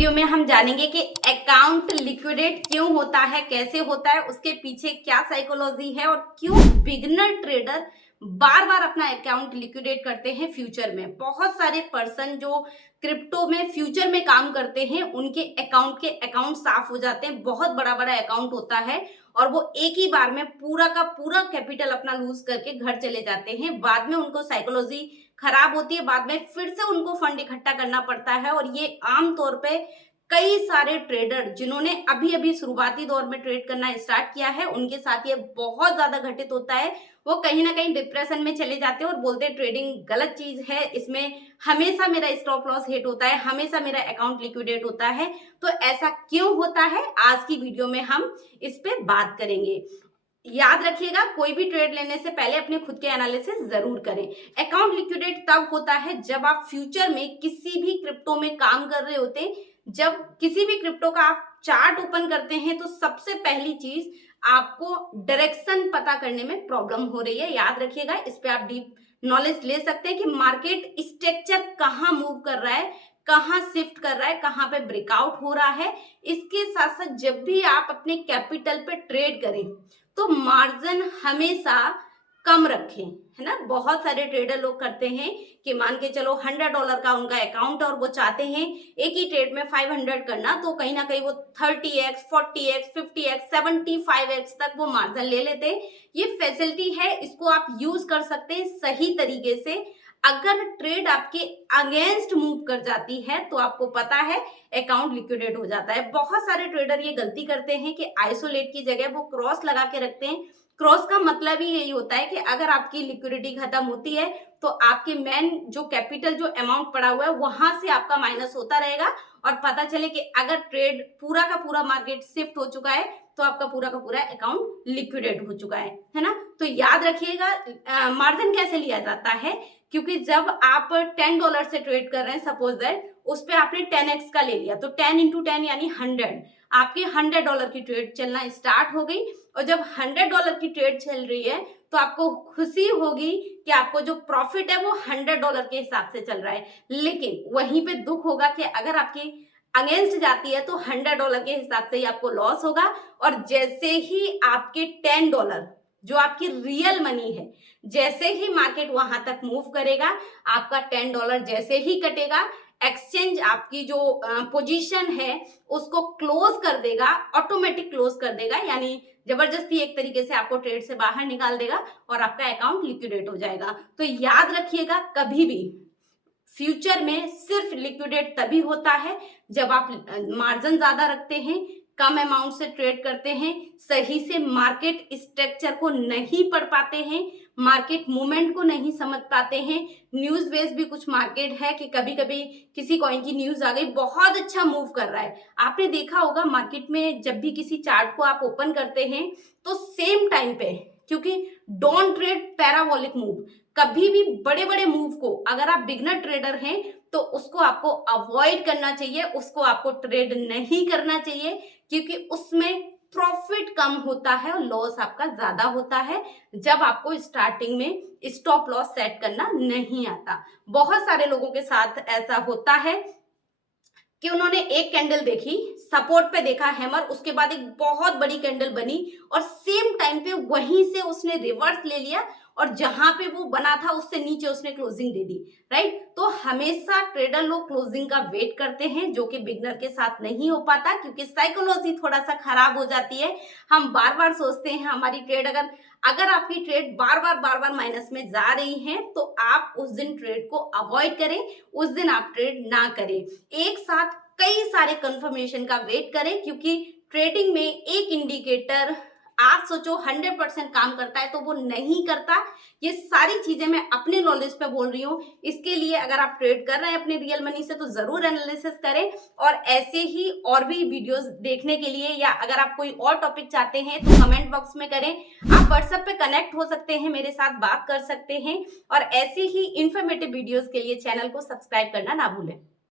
Video में हम जानेंगे कि अकाउंट लिक्विडेट क्यों होता है, कैसे होता है, उसके पीछे क्या साइकोलॉजी है और क्यों बिगिनर ट्रेडर बार बार अपना अकाउंट लिक्विडेट करते हैं फ्यूचर में। बहुत सारे पर्सन जो क्रिप्टो में फ्यूचर में काम करते हैं उनके अकाउंट साफ हो जाते हैं। बहुत बड़ा बड़ा अकाउंट होता है और वो एक ही बार में पूरा का पूरा कैपिटल अपना लूज करके घर चले जाते हैं। बाद में उनको साइकोलॉजी खराब होती है, बाद में फिर से उनको फंड इकट्ठा करना पड़ता है। और ये आम तौर पे कई सारे ट्रेडर जिन्होंने अभी अभी शुरुआती दौर में ट्रेड करना स्टार्ट किया है उनके साथ ये बहुत ज्यादा घटित होता है। वो कहीं ना कहीं डिप्रेशन में चले जाते हैं और बोलते हैं ट्रेडिंग गलत चीज है, इसमें हमेशा मेरा स्टॉप लॉस हिट होता है, हमेशा मेरा अकाउंट लिक्विडेट होता है। तो ऐसा क्यों होता है, आज की वीडियो में हम इस पे बात करेंगे। याद रखिएगा, कोई भी ट्रेड लेने से पहले अपने खुद के एनालिसिस जरूर करें। अकाउंट लिक्विडेट तब होता है जब आप फ्यूचर में किसी भी क्रिप्टो में काम कर रहे होते हैं। जब किसी भी क्रिप्टो का आप चार्ट ओपन करते हैं तो सबसे पहली चीज आपको डायरेक्शन पता करने में प्रॉब्लम हो रही है। याद रखिएगा, इस पे आप डीप नॉलेज ले सकते हैं कि मार्केट स्ट्रक्चर कहाँ मूव कर रहा है, कहाँ शिफ्ट कर रहा है, कहाँ पे ब्रेकआउट हो रहा है। इसके साथ साथ जब भी आप अपने कैपिटल पे ट्रेड करें तो मार्जिन हमेशा कम रखें, है ना। बहुत सारे ट्रेडर लोग करते हैं कि मान के चलो $100 का उनका अकाउंट और वो चाहते हैं एक ही ट्रेड में 500 करना, तो कहीं ना कहीं वो 30x, 40x, 50x, 75x तक वो मार्जिन ले लेते हैं। ये फैसिलिटी है, इसको आप यूज कर सकते हैं सही तरीके से। अगर ट्रेड आपके अगेंस्ट मूव कर जाती है तो आपको पता है अकाउंट लिक्विडेट हो जाता है। बहुत सारे ट्रेडर ये गलती करते हैं कि आइसोलेट की जगह वो क्रॉस लगा के रखते हैं। क्रॉस का मतलब ही यही होता है कि अगर आपकी लिक्विडिटी खत्म होती है तो आपके मेन जो कैपिटल जो अमाउंट पड़ा हुआ है वहां से आपका माइनस होता रहेगा और पता चले कि अगर ट्रेड पूरा का पूरा मार्केट शिफ्ट हो चुका है तो आपका पूरा का पूरा अकाउंट लिक्विडेट हो चुका है ना। तो याद रखिएगा, मार्जिन कैसे लिया जाता है, क्योंकि जब आप $10 से ट्रेड कर रहे हैं, सपोज दैट उस पे आपने 10x का ले लिया तो 10 into 10 यानी 100, आपकी $100 की ट्रेड चलना स्टार्ट हो गई। और जब $100 की ट्रेड चल रही है तो आपको खुशी होगी कि आपको जो प्रॉफिट है वो $100 के हिसाब से चल रहा है। लेकिन वहीं पे दुख होगा कि अगर आपकी अगेंस्ट जाती है तो $100 के हिसाब से ही आपको लॉस होगा। और जैसे ही आपके $10 जो आपकी रियल मनी है, जैसे ही मार्केट वहां तक मूव करेगा आपका $10 जैसे ही कटेगा, एक्सचेंज आपकी जो पोजीशन है उसको क्लोज कर देगा, ऑटोमेटिक क्लोज कर देगा, यानी जबरदस्ती एक तरीके से आपको ट्रेड से बाहर निकाल देगा और आपका अकाउंट लिक्विडेट हो जाएगा। तो याद रखिएगा, कभी भी फ्यूचर में सिर्फ लिक्विडेट तभी होता है जब आप मार्जिन ज्यादा रखते हैं, कम अमाउंट से ट्रेड करते हैं, सही से मार्केट स्ट्रक्चर को नहीं पढ़ पाते हैं, मार्केट मूवमेंट को नहीं समझ पाते हैं। न्यूज बेस्ड भी कुछ मार्केट है कि कभी कभी किसी कॉइन की न्यूज आ गई, बहुत अच्छा मूव कर रहा है। आपने देखा होगा मार्केट में जब भी किसी चार्ट को आप ओपन करते हैं तो सेम टाइम पे, क्योंकि डोंट ट्रेड पैराबोलिक मूव, कभी भी बड़े बड़े मूव को अगर आप बिगनर ट्रेडर हैं तो उसको आपको अवॉइड करना चाहिए, उसको आपको ट्रेड नहीं करना चाहिए, क्योंकि उसमें प्रॉफिट कम होता है और लॉस आपका ज्यादा होता है जब आपको स्टार्टिंग में स्टॉप लॉस सेट करना नहीं आता। बहुत सारे लोगों के साथ ऐसा होता है कि उन्होंने एक कैंडल देखी, सपोर्ट पे देखा हैमर, उसके बाद एक बहुत बड़ी कैंडल बनी और सेम टाइम पे वहीं से उसने रिवर्स ले लिया और जहां पे वो बना था उससे नीचे उसने क्लोजिंग दे दी, राइट। तो हमेशा ट्रेडर लोग क्लोजिंग का वेट करते हैं, जो कि बिगनर के साथ नहीं हो पाता, क्योंकि साइकोलॉजी थोड़ा सा खराब हो जाती है। हम बार बार सोचते हैं हमारी ट्रेड अगर आपकी ट्रेड बार बार माइनस में जा रही है तो आप उस दिन ट्रेड को अवॉइड करें, उस दिन आप ट्रेड ना करें। एक साथ कई सारे कंफर्मेशन का वेट करें, क्योंकि ट्रेडिंग में एक इंडिकेटर आप सोचो 100% काम करता है तो वो नहीं करता। ये सारी चीजें मैं अपने नॉलेज पे बोल रही हूँ। इसके लिए अगर आप ट्रेड कर रहे हैं अपने रियल मनी से तो जरूर एनालिसिस करें। और ऐसे ही और भी वीडियोस देखने के लिए या अगर आप कोई और टॉपिक चाहते हैं तो कमेंट बॉक्स में करें। आप व्हाट्सएप पे कनेक्ट हो सकते हैं, मेरे साथ बात कर सकते हैं। और ऐसे ही इंफॉर्मेटिव वीडियोस के लिए चैनल को सब्सक्राइब करना ना भूलें।